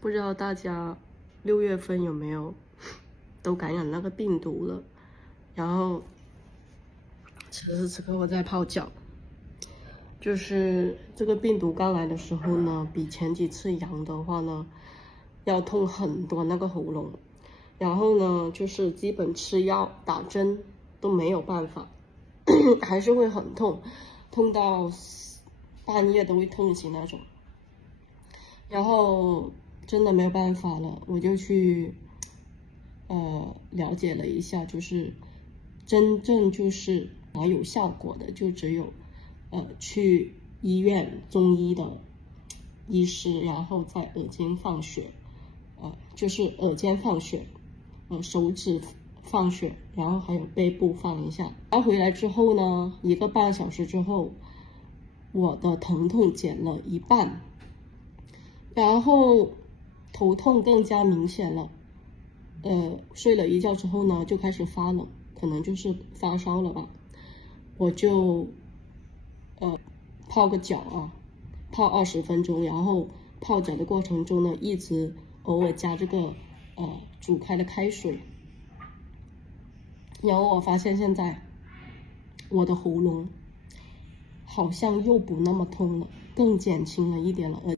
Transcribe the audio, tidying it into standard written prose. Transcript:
不知道大家6月份有没有都感染那个病毒了？然后此时此刻我在泡脚，就是这个病毒刚来的时候呢，比前几次阳的话呢，要痛很多那个喉咙，然后呢，就是基本吃药打针都没有办法，还是会很痛，痛到半夜都会痛醒那种。然后真的没有办法了，我就去了解了一下，就是真正就是有效果的，就只有去医院中医的医师，然后在耳尖放血，就是耳尖放血，手指放血，然后还有背部放一下。然后回来之后呢，1个半小时之后，我的疼痛减了一半。然后头痛更加明显了，睡了一觉之后呢，就开始发冷，可能就是发烧了吧。我就泡个脚啊，泡20分钟，然后泡脚的过程中呢，一直偶尔加这个煮开的开水。然后我发现现在我的喉咙好像又不那么痛了，更减轻了一点了。